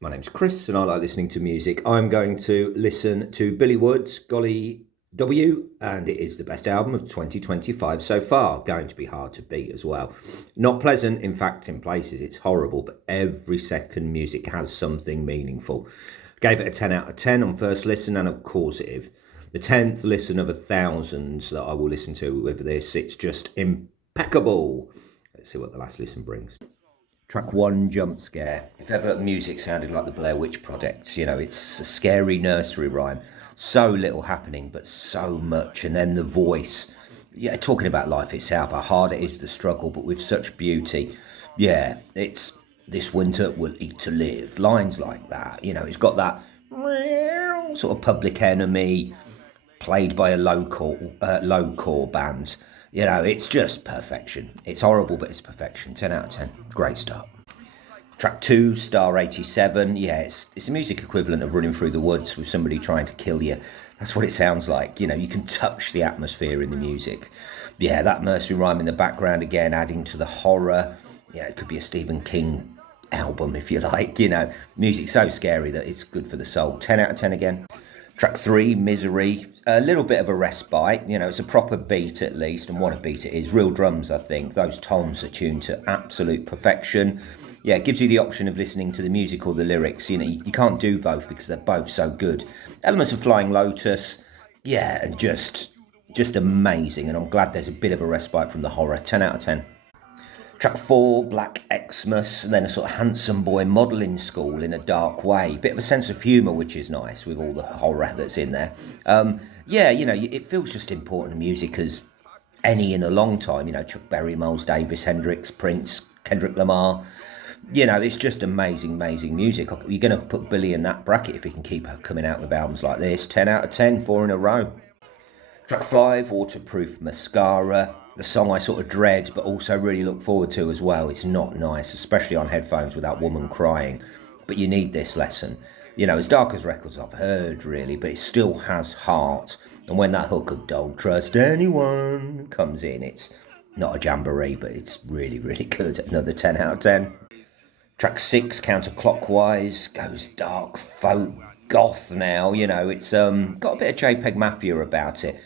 My name's Chris and I like listening to music. I'm going to listen to Billy Wood's Golly W, and it is the best album of 2025 so far. Going to be hard to beat as well. Not pleasant, in fact, in places it's horrible, but every second music has something meaningful. Gave it a 10 out of 10 on first listen and of causative. The 10th listen of 1,000 that I will listen to with this. It's just impeccable. Let's see what the last listen brings. Track one, Jumpscare. If ever music sounded like the Blair Witch Project, you know, it's a scary nursery rhyme. So little happening, but so much. And then the voice, yeah, talking about life itself, how hard it is to struggle, but with such beauty. Yeah, it's this winter will eat to live. Lines like that, you know, it's got that sort of Public Enemy played by a low core band. You know, it's just perfection. It's horrible, but it's perfection. 10 out of 10. Great start. Track 2, Star 87. Yeah, it's the music equivalent of running through the woods with somebody trying to kill you. That's what it sounds like. You know, you can touch the atmosphere in the music. Yeah, that nursery rhyme in the background again, adding to the horror. Yeah, it could be a Stephen King album, if you like. You know, music's so scary that it's good for the soul. 10 out of 10 again. Track 3, Misery, a little bit of a respite, you know, it's a proper beat at least, and what a beat it is. Real drums, I think. Those toms are tuned to absolute perfection. Yeah, it gives you the option of listening to the music or the lyrics. You know, you can't do both because they're both so good. Elements of Flying Lotus, yeah, and just amazing, and I'm glad there's a bit of a respite from the horror. 10 out of 10. Track 4, Black Xmas, and then a sort of handsome boy modelling school in a dark way. Bit of a sense of humour, which is nice with all the horror that's in there. Yeah, you know, it feels just important music as any in a long time. You know, Chuck Berry, Miles Davis, Hendrix, Prince, Kendrick Lamar. You know, it's just amazing music. You're going to put Billy in that bracket if he can keep coming out with albums like this. 10 out of 10, 4 in a row. Track 5, Waterproof Mascara. The song I sort of dread, but also really look forward to as well. It's not nice, especially on headphones with that woman crying. But you need this lesson. You know, as dark as records I've heard, really, but it still has heart. And when that hook of "Don't Trust Anyone" comes in, it's not a jamboree, but it's really good. Another 10 out of 10. Track 6, Counterclockwise, goes dark, folk, goth now. You know, it's got a bit of JPEG Mafia about it.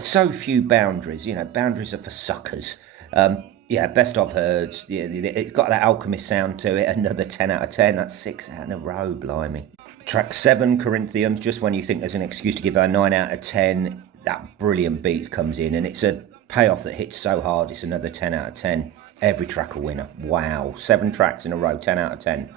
So few boundaries, you know, boundaries are for suckers. Yeah, best I've heard. Yeah, it's got that Alchemist sound to it. Another 10 out of 10. That's 6 out in a row, blimey. Track 7, Corinthiansm. Just when you think there's an excuse to give her a 9 out of 10, that brilliant beat comes in, and it's a payoff that hits so hard. It's another 10 out of 10. Every track a winner. Wow. 7 tracks in a row, 10 out of 10.